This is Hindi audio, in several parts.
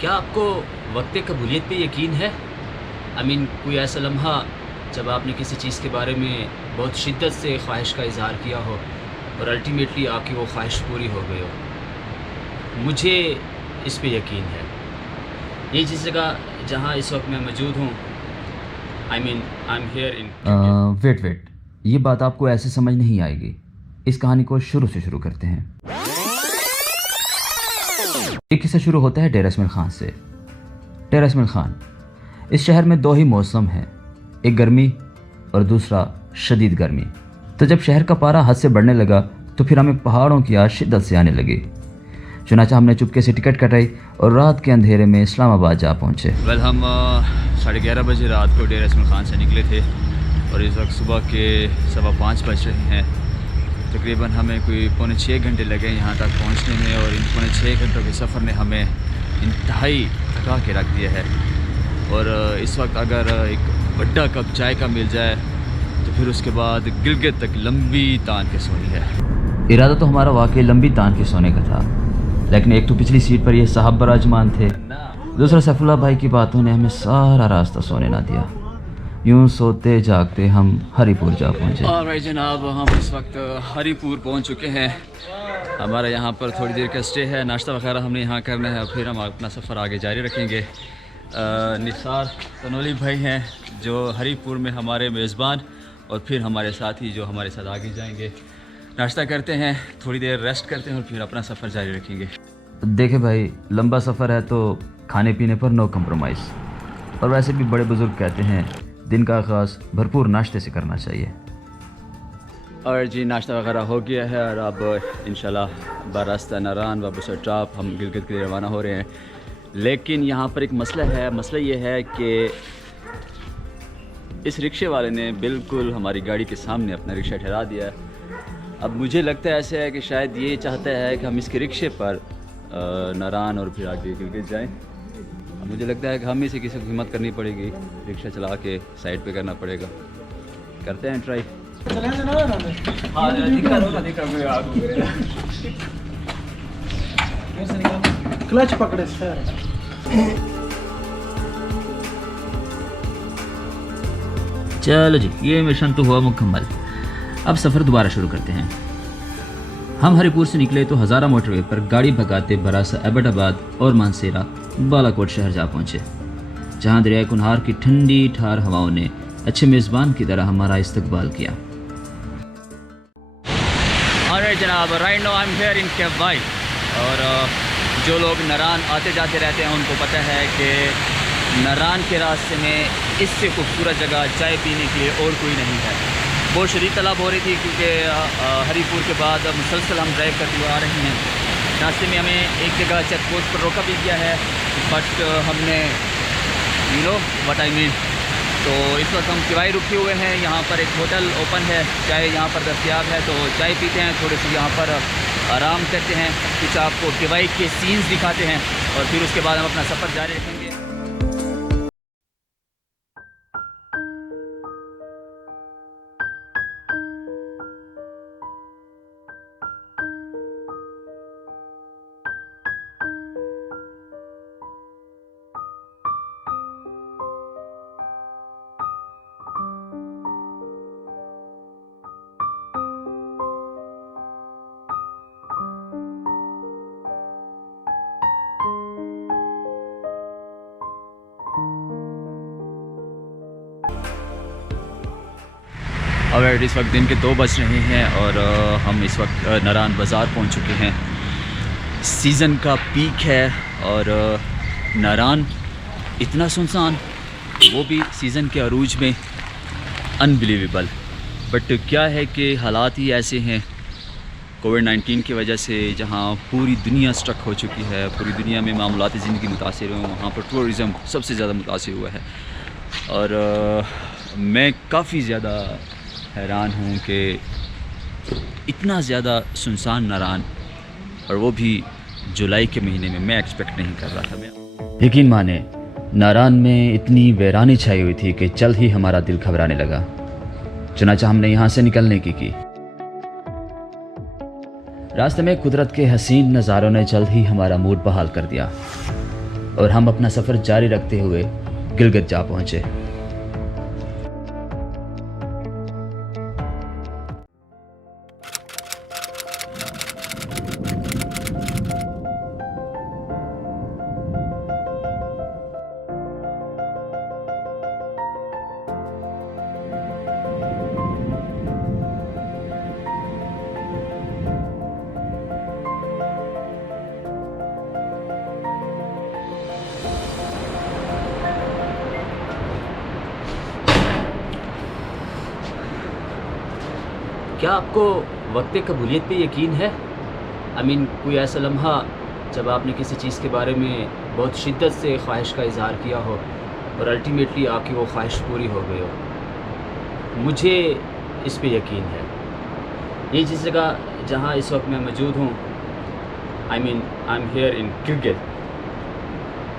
क्या आपको वक्त कबूलियत पे यकीन है? कोई ऐसा लम्हा जब आपने किसी चीज़ के बारे में बहुत शिद्दत से ख्वाहिश का इज़हार किया हो और अल्टीमेटली आपकी वो ख्वाहिश पूरी हो गई हो? मुझे इस पे यकीन है। ये जिस जगह जहाँ इस वक्त मैं मौजूद हूँ, I am here in wait wait, ये बात आपको ऐसे समझ नहीं आएगी। इस कहानी को शुरू से शुरू करते हैं। ये किस्सा शुरू होता है डेरा इसमाइल खान से। डेरा इसमाइल खान, इस शहर में दो ही मौसम हैं, एक गर्मी और दूसरा शदीद गर्मी। तो जब शहर का पारा हद से बढ़ने लगा तो फिर हमें पहाड़ों की याद शिद्दत से आने लगी। चुनाचा हमने चुपके से टिकट कटाई और रात के अंधेरे में इस्लामाबाद जा पहुँचे। हम 11:30 बजे रात को डेरा इसमाइल खान से निकले थे और इस वक्त सुबह के 5:15 बज रहे हैं। तकरीबन हमें कोई 5.25 घंटे लगे यहाँ तक पहुँचने में और इन 5.25 घंटों के सफ़र ने हमें इंतहाई थका के रख दिया है। और इस वक्त अगर एक बड़ा कप चाय का मिल जाए तो फिर उसके बाद गिलगित तक लंबी तान के सोनी है। इरादा तो हमारा वाकई लंबी तान के सोने का था, लेकिन एक तो पिछली सीट पर ये साहब बराजमान थे, दूसरा सैफुल्लाह भाई की बातों ने हमें सारा रास्ता सोने ना दिया। यूं सोते जागते हम हरिपुर जा पहुँचे। और भाई जनाब, हम इस वक्त हरिपुर पहुँच चुके हैं। हमारा यहाँ पर थोड़ी देर का स्टे है, नाश्ता वगैरह हमने यहाँ करना है और फिर हम अपना सफ़र आगे जारी रखेंगे। निसार तनोली भाई हैं जो हरिपुर में हमारे मेज़बान और फिर हमारे साथी जो हमारे साथ आगे जाएंगे। नाश्ता करते हैं, थोड़ी देर रेस्ट करते हैं और फिर अपना सफ़र जारी रखेंगे। देखे भाई, लंबा सफ़र है तो खाने पीने पर नो कम्प्रोमाइज़। और वैसे भी बड़े बुज़ुर्ग कहते हैं दिन का आगाज़ भरपूर नाश्ते से करना चाहिए। और जी नाश्ता वगैरह हो गया है और अब इंशाल्लाह बरास्ता नारान व बुसर टॉप हम गिलगित के लिए रवाना हो रहे हैं। लेकिन यहाँ पर एक मसला है। मसला ये है कि इस रिक्शे वाले ने बिल्कुल हमारी गाड़ी के सामने अपना रिक्शा ठहरा दिया है। अब मुझे लगता है ऐसे है कि शायद ये चाहता है कि हम इसके रिक्शे पर नारान और फिर आगे गिलगित जाएँ। मुझे लगता है कि हम ही से किसी को हिम्मत करनी पड़ेगी, रिक्शा चला के साइड पे करना पड़ेगा। करते हैं ट्राई। क्लच पकड़े। चलो जी, ये मिशन तो हुआ मुकम्मल। अब सफ़र दोबारा शुरू करते हैं। हम हरिपुर से निकले तो हज़ारा मोटरवे पर गाड़ी भगाते बरासा एबटाबाद और मानसेरा बालाकोट शहर जा पहुँचे, जहाँ दरिया कुनहार की ठंडी ठार हवाओं ने अच्छे मेज़बान की तरह हमारा इस्तकबाल किया। अरे जनाब, right now I am here in कैब वाई। और जो लोग नारान आते जाते रहते हैं उनको पता है कि नारान के रास्ते में इससे खूबसूरत जगह चाय पीने के लिए और कोई नहीं है। बहुत शदीद तलब हो रही थी क्योंकि हरिपुर के बाद मुसलसल हम ड्राइव करते हुए आ रहे हैं। रास्ते में हमें एक जगह चेक पोस्ट पर रोका भी गया है, बट हमने you know what I mean. तो इस वक्त हम किवाई रुके हुए हैं। यहाँ पर एक होटल ओपन है, चाय यहाँ पर दस्तयाब है, तो चाय पीते हैं, थोड़ी सी यहाँ पर आराम करते हैं, कुछ आपको किवाई के सीन्स दिखाते हैं और फिर उसके बाद हम अपना सफ़र जारी रखेंगे। और इस वक्त दिन के 2 बज रहे हैं और हम इस वक्त नारान बाज़ार पहुंच चुके हैं। सीज़न का पीक है और नारान इतना सुनसान, वो भी सीज़न के अरूज में, अनबिलीवेबल। बट क्या है कि हालात ही ऐसे हैं कोविड-19 की वजह से, जहां पूरी दुनिया स्ट्रक हो चुकी है, पूरी दुनिया में मामूलाती ज़िंदगी मुतासिर हुए, वहाँ पर टूरिज़म सबसे ज़्यादा मुतासिर हुआ है। और मैं काफ़ी ज़्यादा हैरान हूँ कि इतना ज़्यादा सुनसान नारान, और वो भी जुलाई के महीने में। मैं एक्सपेक्ट नहीं कर रहा था। यकीन माने, नारान में इतनी वीरानी छाई हुई थी कि जल्द ही हमारा दिल घबराने लगा। चुनाचा हमने यहाँ से निकलने की। रास्ते में कुदरत के हसीन नज़ारों ने जल्द ही हमारा मूड बहाल कर दिया और हम अपना सफ़र जारी रखते हुए गिलगित जा पहुँचे। क्या आपको वक्त कबूलियत पे यकीन है? कोई ऐसा लम्हा जब आपने किसी चीज़ के बारे में बहुत शिद्दत से ख्वाहिश का इजहार किया हो और अल्टीमेटली आपकी वो ख्वाहिश पूरी हो गई हो? मुझे इस पे यकीन है। ये जिस जगह जहाँ इस वक्त मैं मौजूद हूँ, I am here in Gilgit.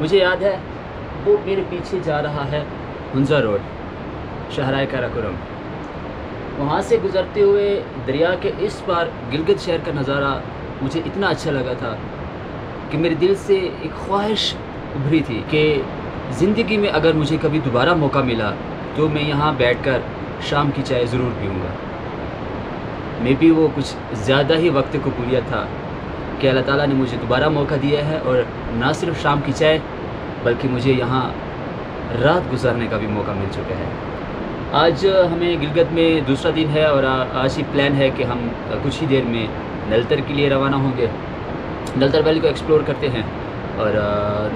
मुझे याद है वो मेरे पीछे जा रहा है हुंजा रोड, शहराय काराकोरम। वहाँ से गुज़रते हुए दरिया के इस पार गिलगित शहर का नज़ारा मुझे इतना अच्छा लगा था कि मेरे दिल से एक ख्वाहिश उभरी थी कि ज़िंदगी में अगर मुझे कभी दोबारा मौका मिला तो मैं यहाँ बैठकर शाम की चाय ज़रूर पीऊँगा। मे बी वो कुछ ज़्यादा ही वक्त कबूलियत था कि अल्लाह ताला ने मुझे दोबारा मौका दिया है और ना सिर्फ शाम की चाय बल्कि मुझे यहाँ रात गुजारने का भी मौका मिल चुका है। आज हमें गिलगित में दूसरा दिन है और आज ही प्लान है कि हम कुछ ही देर में नलतर के लिए रवाना होंगे। नलतर वैली को एक्सप्लोर करते हैं और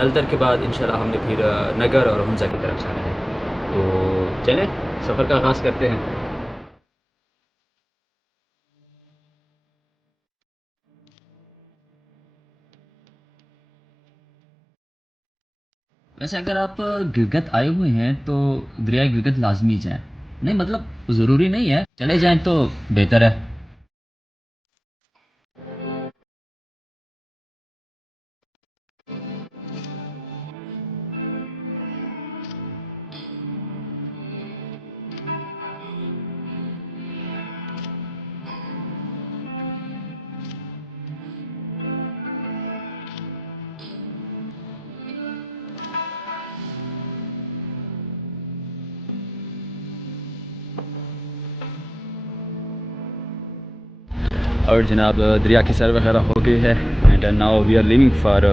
नलतर के बाद इंशाल्लाह हमने फिर नगर और हुंजा की तरफ जाना है। तो चलें सफ़र का आगाज़ करते हैं। वैसे अगर आप गिलगित आए हुए हैं तो दरिया गिलगित लाजमी जाएं। नहीं मतलब ज़रूरी नहीं है, चले जाएं तो बेहतर है। और जनाब दरिया की सैर वगैरह हो गई है and now we are living for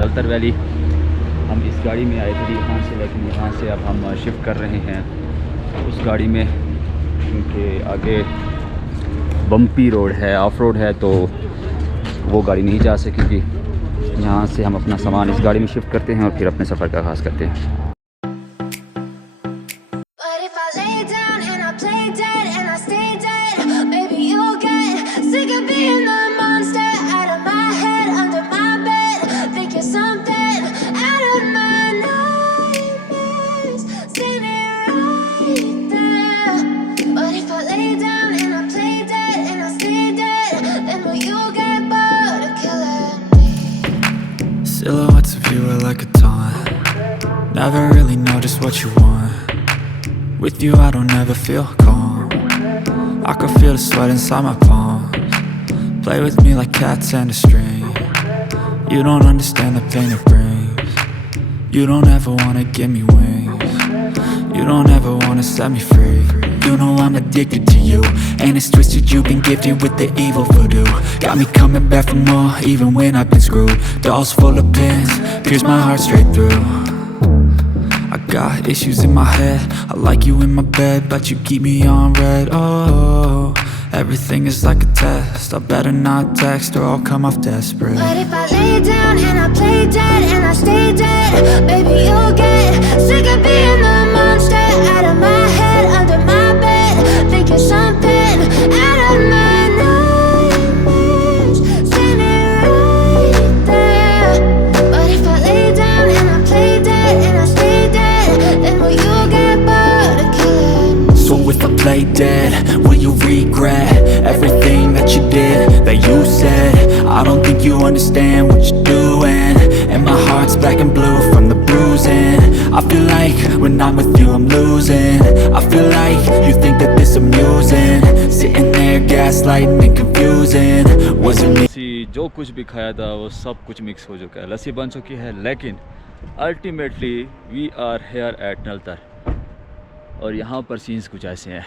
Naltar valley. हम इस गाड़ी में आए थे यहाँ से, लेकिन यहाँ से अब हम शिफ्ट कर रहे हैं उस गाड़ी में क्योंकि आगे बम्पी रोड है, ऑफ रोड है, तो वो गाड़ी नहीं जा सकेगी। यहाँ से हम अपना सामान इस गाड़ी में शिफ्ट करते हैं और फिर अपने सफ़र का आगाज़ करते हैं। Sick of being the monster out of my head, under my bed. Think you're something out of my nightmares. Seen it right there. But if I lay down and I play dead and I stay dead, then will you get bored of killing me? Silhouettes of you are like a taunt. Never really know just what you want. With you I don't ever feel calm. I can feel the sweat inside my palms. Play with me like cats and a string. You don't understand the pain it brings. You don't ever wanna give me wings. You don't ever wanna set me free. You know I'm addicted to you, and it's twisted, you've been gifted with the evil voodoo. Got me coming back for more, even when I've been screwed. Dolls full of pins, pierce my heart straight through. I got issues in my head, I like you in my bed, but you keep me on red. Oh, everything is like a test, I better not text or I'll come off desperate. But if I lay down and I play dead and I stay dead, baby you'll get sick of being the monster out of my head, under my bed. Think you're something out of my nightmares. Seen it right there. But if I lay down and I play dead and I stay dead, then will you get bored of killing me? So if I play dead, will you regret everything that you did, that you said? I don't think you understand what you're doing, and my heart's black and blue from the bruising. I feel like when I'm with you I'm losing. I feel like you think that this amusing, sitting there gaslighting and confusing. Was it me? जो कुछ भी खाया था वो सब कुछ मिक्स हो चुका है, लस्सी बन चुकी है। लेकिन ultimately we are here at Naltar और यहाँ पर सीन्स कुछ ऐसे हैं।